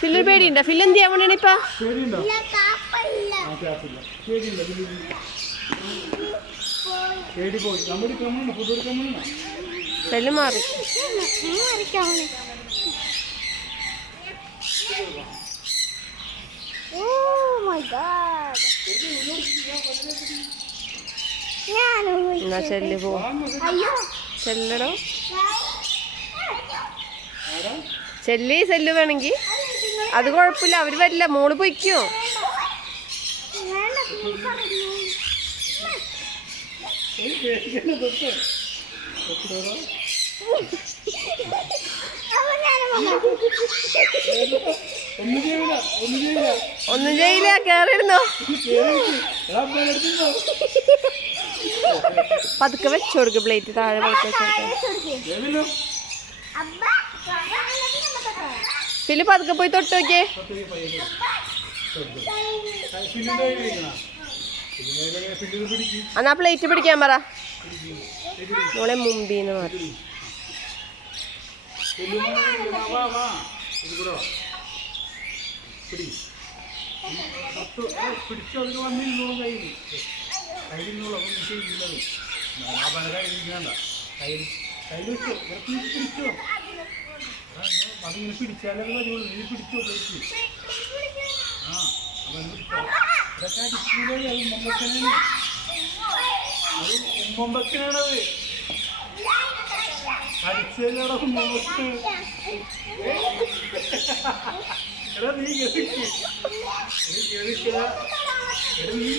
ഫില്ലൊരു പേടിയുണ്ടോ? ഫില്ല് എന്ത് ചെയ്യാൻ വേണ്ടിയാണ് ഇപ്പൊ? സെല്ല് മാറി. എന്നാ ചെല്ല് പോ. ചെല്ലടോ ചെല്ലി. സെല്ല് വേണമെങ്കിൽ അത് കുഴപ്പമില്ല, അവര് വരില്ല. മോള് പൊയ്ക്കോ. ഒന്നും ചെയ്യില്ല, കേറിയിരുന്നോ. പതുക്കെ വെച്ചോടുക്ക് പ്ലേറ്റ് താഴെ. പിന്നെ പതുക്കെ പോയി തൊട്ട് നോക്കിയേ. എന്നാ പ്ലേറ്റ് പിടിക്കാൻ പറ. മോളെ മുമ്പീന്ന് മാറി. അതിങ്ങനെ പിടിച്ചാലേ വരുള്ളൂ. നീ പിടിച്ചോ പ്ലേറ്റ്. ഇതൊക്കെ അടിക്കൂലേ. അത് ഉമ്മമ്പക്കനാണത്. അടിച്ചല്ലോടെ ഉമ്മമ്പക്ക്. എടാ നീ ഗതിക്ക്. നീ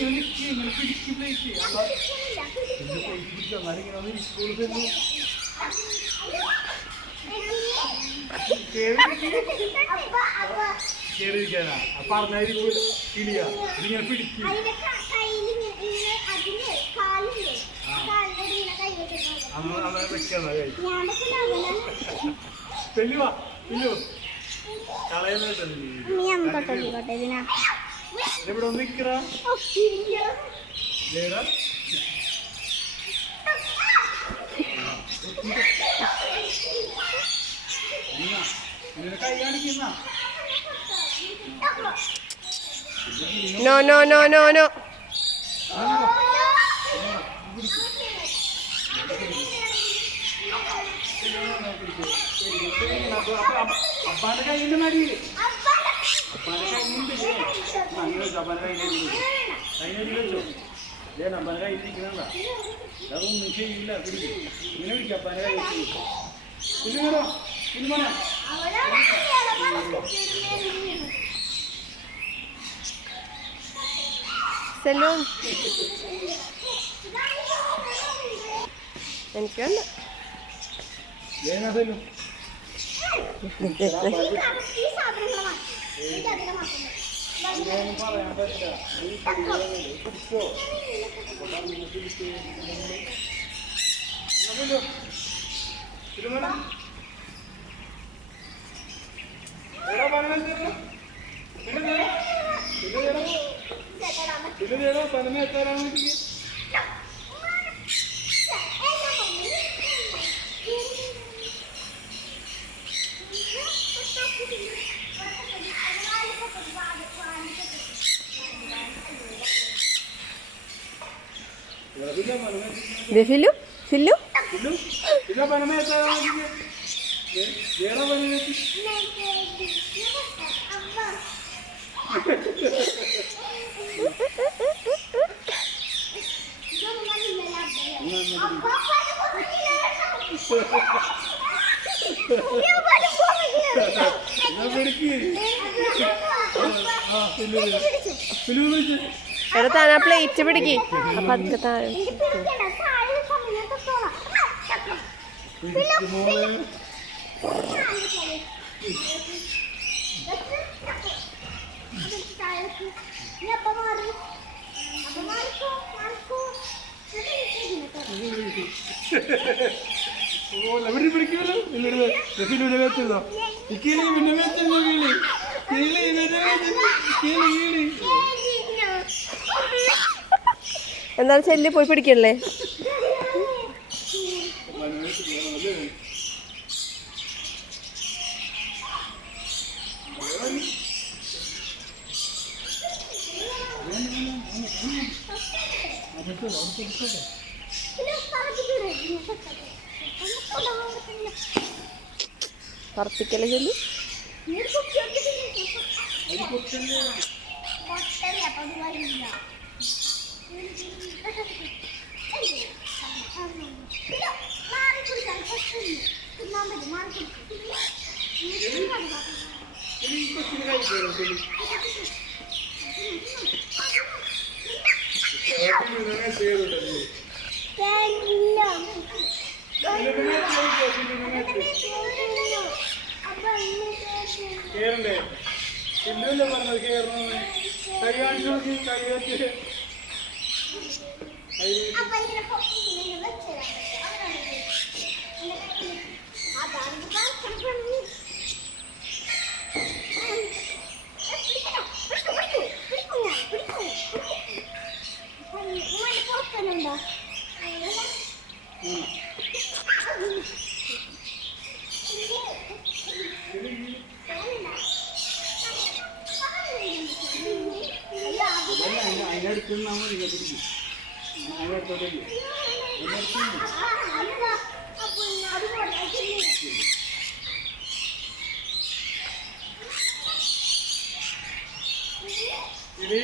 ഗതിക്ക് ഇങ്ങനെ പിടിക്കും പ്ലേറ്റ്. പിന്നെ പ്ലേറ്റ് പിടിച്ചോ. എന്നാലും ഇങ്ങനെ ഒന്ന് സ്കൂളിൽ തന്നെ കേറിയിരിക്കാനാ. അപ്പൊ അറിഞ്ഞായിരിക്കും കിളിയാ. ഇതിങ്ങനെ പിടിക്കും. അങ്ങനെ വെക്കാന്നാ കൈ. പെല്ലുവാ പില്ലു കളയുന്നിവിടെ ഒന്ന് നിക്കറാ. കൈ കാണിക്കുന്ന no no no no no. അപ്പാന്റെ കയ്യിന്റെ മടി. അപ്പാന്റെ കയ്യുണ്ട്. അപ്പാന്റെ കയ്യിലേക്ക് വെച്ചോ. അപ്പാന്റെ കയ്യിലിരിക്കണ അതൊന്നും ചെയ്യില്ല. പിടിക്കും ഇങ്ങനെ പിടിക്കും. അപ്പാന്റെ കയ്യിൽ പിന്നോ പിന്നോനെ സെലൂൺ എനിക്ക് വേണ്ട. പറയാൻ പറ്റില്ല. പനമ എത്താറാണ്. ഫില്ലു ഫില്ലു പനമ എത്താറാണ്. എടാ താനാ പ്ലേറ്റ് പിടിക്ക്. അപ്പൊ അതൊക്കെ താഴെ പിടിക്കുമല്ലോ. പിന്നെ വെച്ചതോ കിളി. പിന്നെ വെച്ചോ കിളി. കിളി കിളി. എന്തായാലും ചെല്ലി പോയി പിടിക്കല്ലേ. പറപ്പിക്കല ചെല്ലു. കേറണ്ടേ? ഇല്ലല്ലോ പറഞ്ഞത് കേറണമെന്ന്. കൈ കാണിച്ചു നോക്കി, കൈ വെച്ച് അതിനടുത്തുനിന്നാ മതി. അതിനടുത്തോട്ടല്ലേ ഇത്